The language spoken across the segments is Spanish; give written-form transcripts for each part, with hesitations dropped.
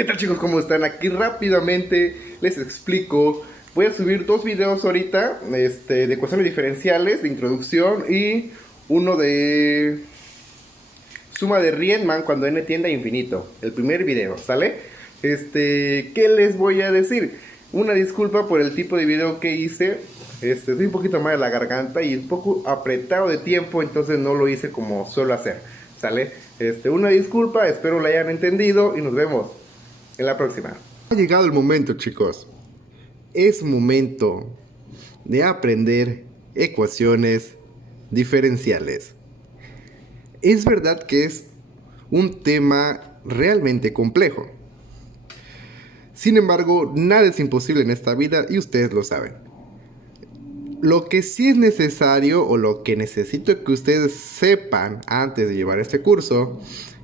¿Qué tal, chicos? ¿Cómo están? Aquí rápidamente les explico. Voy a subir dos videos ahorita, de ecuaciones diferenciales, de introducción, y uno de suma de Riemann cuando n tiende a infinito. El primer video, ¿sale? ¿Qué les voy a decir? Una disculpa por el tipo de video que hice. Estoy un poquito mal de la garganta y un poco apretado de tiempo, entonces no lo hice como suelo hacer, ¿sale? Una disculpa, espero lo hayan entendido y nos vemos en la próxima. Ha llegado el momento, chicos. Es momento de aprender ecuaciones diferenciales. Es verdad que es un tema realmente complejo. Sin embargo, nada es imposible en esta vida y ustedes lo saben. Lo que sí es necesario, o lo que necesito que ustedes sepan antes de llevar este curso,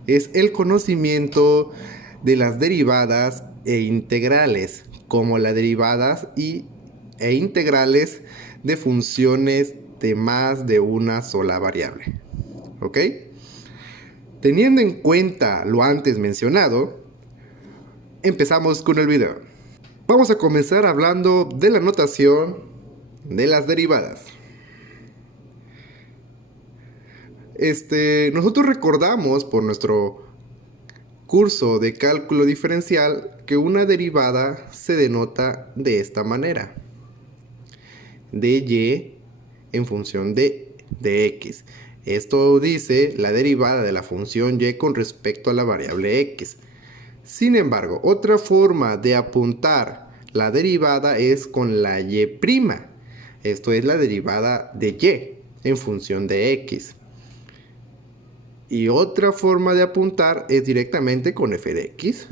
es el conocimiento de las derivadas e integrales, como las derivadas e integrales de funciones de más de una sola variable. ¿Ok? Teniendo en cuenta lo antes mencionado, empezamos con el video. Vamos a comenzar hablando de la notación de las derivadas. Nosotros recordamos por nuestro curso de cálculo diferencial que una derivada se denota de esta manera: dy en función de x. Esto dice la derivada de la función y con respecto a la variable x. Sin embargo, otra forma de apuntar la derivada es con la y'. Esto es la derivada de y en función de x. Y otra forma de apuntar es directamente con f de x.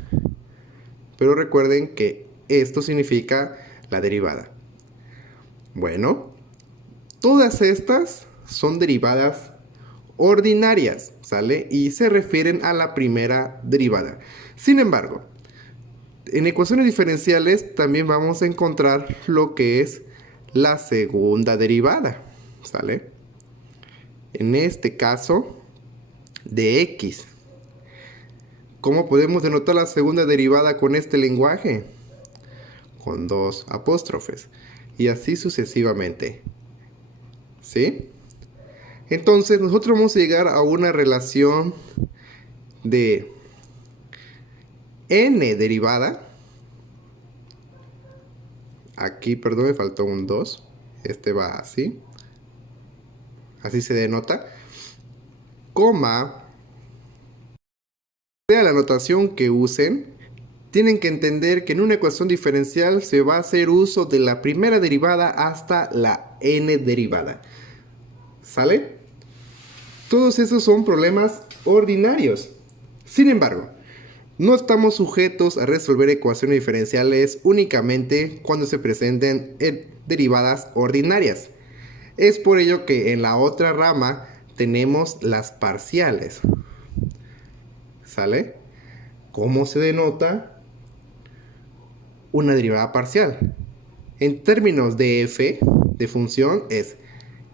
Pero recuerden que esto significa la derivada. Bueno, todas estas son derivadas ordinarias, ¿sale? Y se refieren a la primera derivada. Sin embargo, en ecuaciones diferenciales también vamos a encontrar lo que es la segunda derivada, ¿sale? En este caso, de x. ¿Cómo podemos denotar la segunda derivada con este lenguaje? Con dos apóstrofes. Y así sucesivamente. ¿Sí? Entonces nosotros vamos a llegar a una relación de n derivada. Aquí, perdón, me faltó un 2. Este va así. Así se denota. Coma. Sea la notación que usen, tienen que entender que en una ecuación diferencial se va a hacer uso de la primera derivada hasta la n derivada. ¿Sale? Todos esos son problemas ordinarios. Sin embargo, no estamos sujetos a resolver ecuaciones diferenciales únicamente cuando se presenten derivadas ordinarias. Es por ello que en la otra rama tenemos las parciales. ¿Sale? ¿Cómo se denota una derivada parcial? En términos de f de función es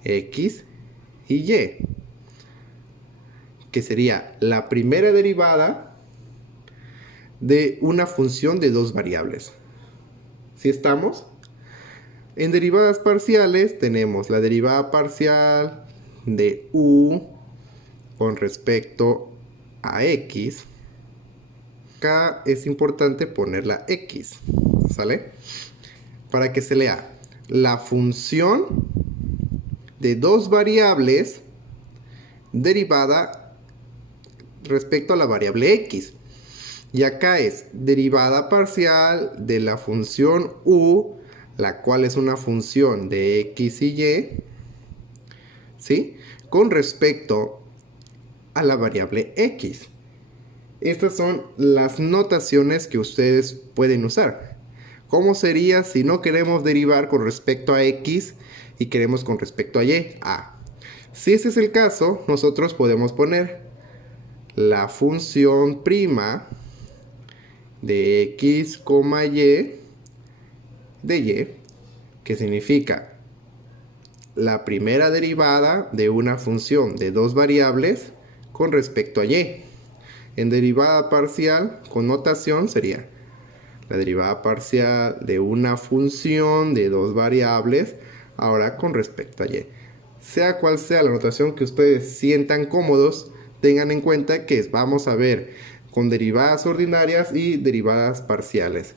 x y y, que sería la primera derivada de una función de dos variables. ¿Sí estamos? En derivadas parciales tenemos la derivada parcial de u con respecto a x. Acá es importante poner la x, ¿sale? Para que se lea la función de dos variables derivada respecto a la variable x. Y acá es derivada parcial de la función u, la cual es una función de x y y, ¿sí? Con respecto a la variable x. Estas son las notaciones que ustedes pueden usar. ¿Cómo sería si no queremos derivar con respecto a x y queremos con respecto a y? Si ese es el caso, nosotros podemos poner la función prima de x, y de y, que significa la primera derivada de una función de dos variables con respecto a y. En derivada parcial con notación sería la derivada parcial de una función de dos variables, ahora con respecto a y. Sea cual sea la notación que ustedes sientan cómodos, tengan en cuenta que vamos a ver con derivadas ordinarias y derivadas parciales.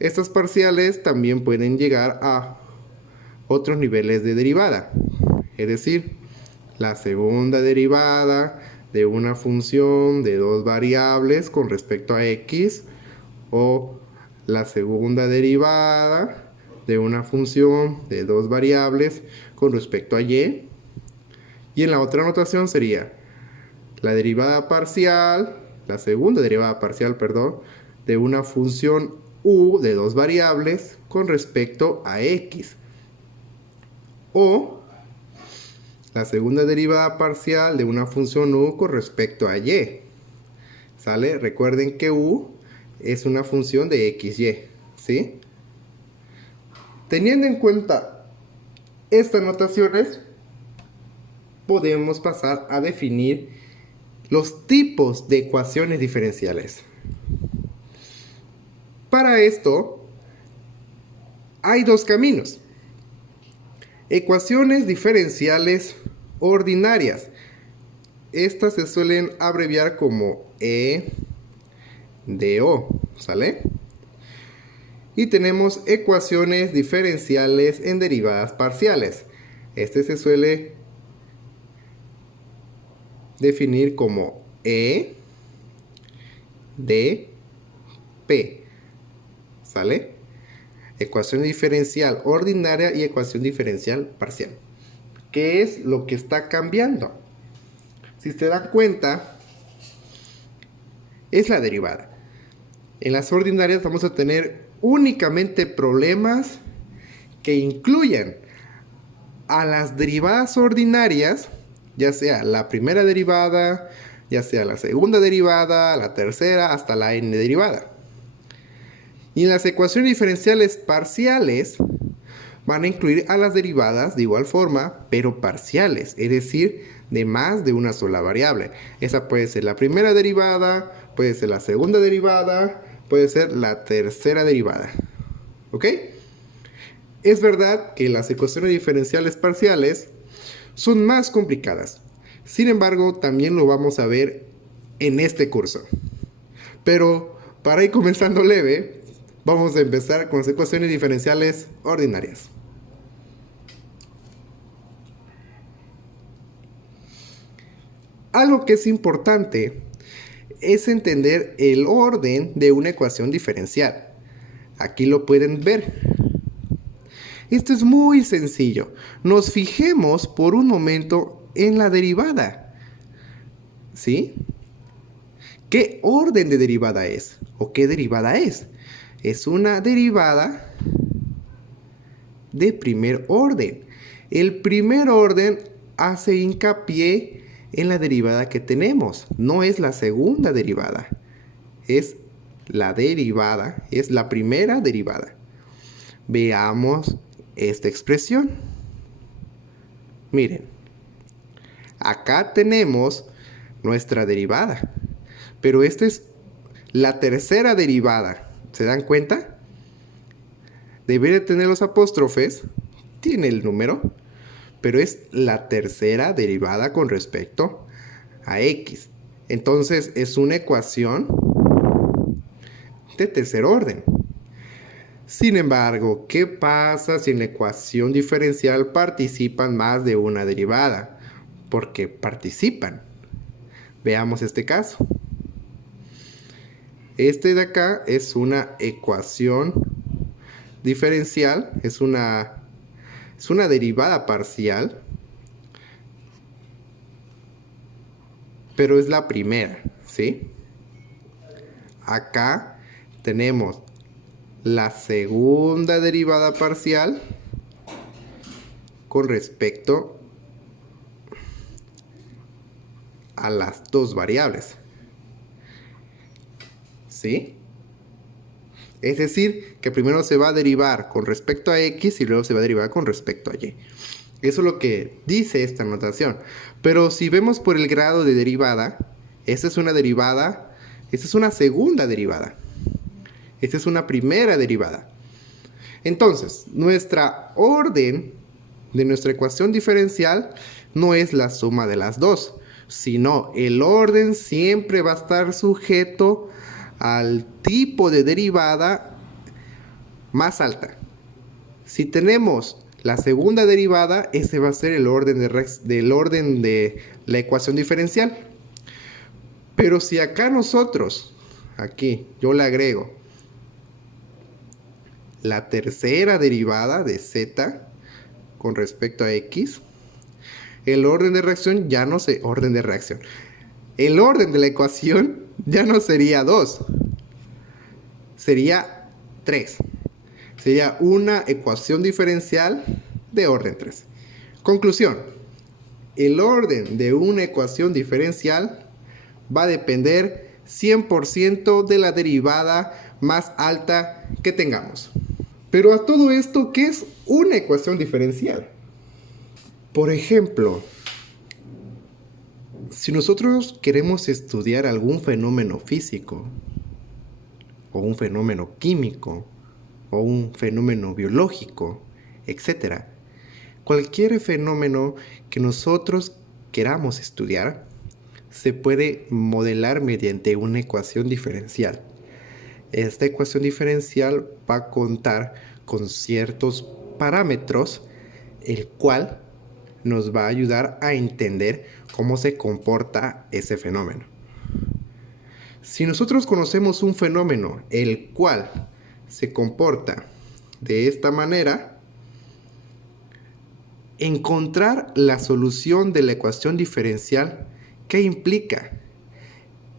Estas parciales también pueden llegar a otros niveles de derivada, es decir, la segunda derivada de una función de dos variables con respecto a x, o la segunda derivada de una función de dos variables con respecto a y. Y en la otra notación sería la derivada parcial, la segunda derivada parcial, perdón, de una función u de dos variables con respecto a x. O la segunda derivada parcial de una función u con respecto a y. ¿Sale? Recuerden que u es una función de xy, ¿sí? Teniendo en cuenta estas notaciones, podemos pasar a definir los tipos de ecuaciones diferenciales. Para esto, hay dos caminos. Ecuaciones diferenciales ordinarias. Estas se suelen abreviar como EDO, ¿sale? Y tenemos ecuaciones diferenciales en derivadas parciales. Este se suele definir como EDP, ¿sale? Ecuación diferencial ordinaria y ecuación diferencial parcial. ¿Qué es lo que está cambiando? Si se dan cuenta, es la derivada. En las ordinarias vamos a tener únicamente problemas que incluyan a las derivadas ordinarias, ya sea la primera derivada, ya sea la segunda derivada, la tercera, hasta la n derivada. Y en las ecuaciones diferenciales parciales van a incluir a las derivadas de igual forma, pero parciales, es decir, de más de una sola variable. Esa puede ser la primera derivada, puede ser la segunda derivada, puede ser la tercera derivada. ¿Ok? Es verdad que las ecuaciones diferenciales parciales son más complicadas. Sin embargo, también lo vamos a ver en este curso. Pero para ir comenzando leve, vamos a empezar con las ecuaciones diferenciales ordinarias. Algo que es importante es entender el orden de una ecuación diferencial. Aquí lo pueden ver. Esto es muy sencillo. Nos fijemos por un momento en la derivada. ¿Sí? ¿Qué orden de derivada es? ¿O qué derivada es? Es una derivada de primer orden. El primer orden hace hincapié en la derivada que tenemos. No es la segunda derivada. Es la derivada, es la primera derivada. Veamos esta expresión. Miren, acá tenemos nuestra derivada, pero esta es la tercera derivada. ¿Se dan cuenta? Debería tener los apóstrofes, tiene el número, pero es la tercera derivada con respecto a x. Entonces es una ecuación de tercer orden. Sin embargo, ¿qué pasa si en la ecuación diferencial participan más de una derivada? Porque participan. Veamos este caso. Este de acá es una ecuación diferencial, es una derivada parcial, pero es la primera, ¿sí? Acá tenemos la segunda derivada parcial con respecto a las dos variables, ¿sí? Es decir, que primero se va a derivar con respecto a x y luego se va a derivar con respecto a y. Eso es lo que dice esta notación. Pero si vemos por el grado de derivada, esta es una derivada Esta es una segunda derivada. Esta es una primera derivada. Entonces, nuestra orden de nuestra ecuación diferencial no es la suma de las dos, sino el orden siempre va a estar sujeto al tipo de derivada más alta. Si tenemos la segunda derivada, ese va a ser el orden de la ecuación diferencial. Pero si acá nosotros, aquí yo le agrego la tercera derivada de z con respecto a x, el orden de reacción ya no se... El orden de la ecuación ya no sería 2, sería 3. Sería una ecuación diferencial de orden 3. Conclusión. El orden de una ecuación diferencial va a depender 100% de la derivada más alta que tengamos. Pero a todo esto, ¿qué es una ecuación diferencial? Por ejemplo, si nosotros queremos estudiar algún fenómeno físico, o un fenómeno químico, o un fenómeno biológico, etc. Cualquier fenómeno que nosotros queramos estudiar se puede modelar mediante una ecuación diferencial. Esta ecuación diferencial va a contar con ciertos parámetros, el cual nos va a ayudar a entender cómo se comporta ese fenómeno. Si nosotros conocemos un fenómeno el cual se comporta de esta manera, encontrar la solución de la ecuación diferencial, ¿qué implica?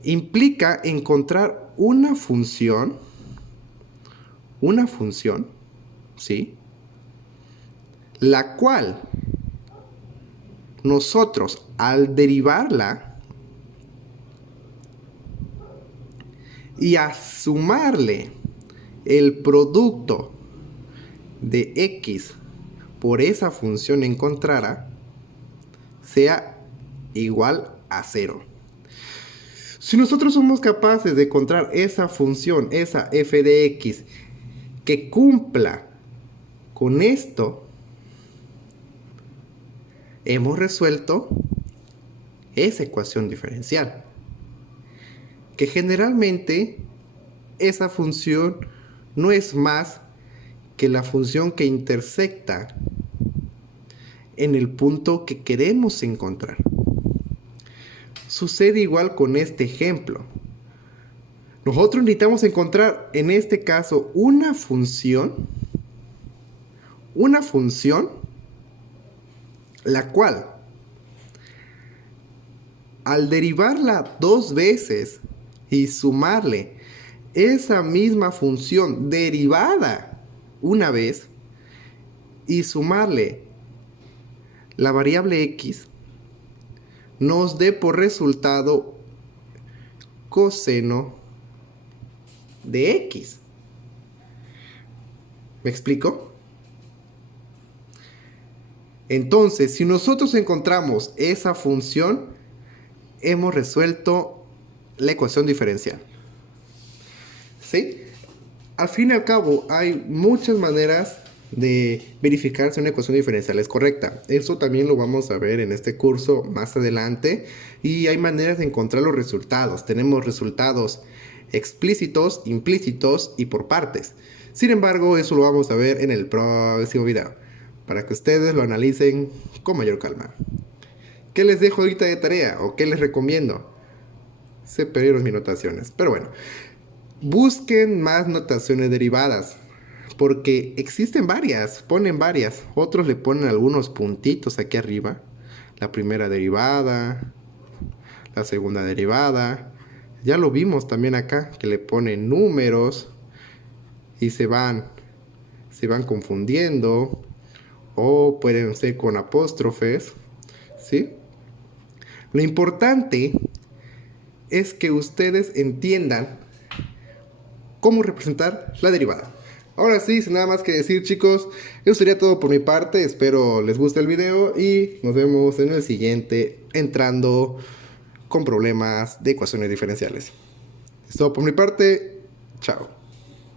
Implica encontrar una función, ¿sí? La cual nosotros al derivarla y a sumarle el producto de x por esa función encontrada sea igual a 0. Si nosotros somos capaces de encontrar esa función, esa f de x, que cumpla con esto, hemos resuelto esa ecuación diferencial. Que generalmente esa función no es más que la función que intersecta en el punto que queremos encontrar. Sucede igual con este ejemplo. Nosotros necesitamos encontrar en este caso una función la cual al derivarla 2 veces y sumarle esa misma función derivada una vez y sumarle la variable x, nos dé por resultado coseno de x. ¿Me explico? Entonces, si nosotros encontramos esa función, hemos resuelto la ecuación diferencial. ¿Sí? Al fin y al cabo, hay muchas maneras de verificar si una ecuación diferencial es correcta. Eso también lo vamos a ver en este curso más adelante. Y hay maneras de encontrar los resultados. Tenemos resultados explícitos, implícitos y por partes. Sin embargo, eso lo vamos a ver en el próximo video, para que ustedes lo analicen con mayor calma. ¿Qué les dejo ahorita de tarea o qué les recomiendo? Se perdieron mis notaciones, pero bueno. Busquen más notaciones derivadas, porque existen varias, ponen varias. Otros le ponen algunos puntitos aquí arriba. La primera derivada, la segunda derivada. Ya lo vimos también acá, que le ponen números y se van confundiendo. O pueden ser con apóstrofes, ¿sí? Lo importante es que ustedes entiendan cómo representar la derivada. Ahora sí, sin nada más que decir, chicos, eso sería todo por mi parte. Espero les guste el video y nos vemos en el siguiente, entrando con problemas de ecuaciones diferenciales. Es todo por mi parte. Chao.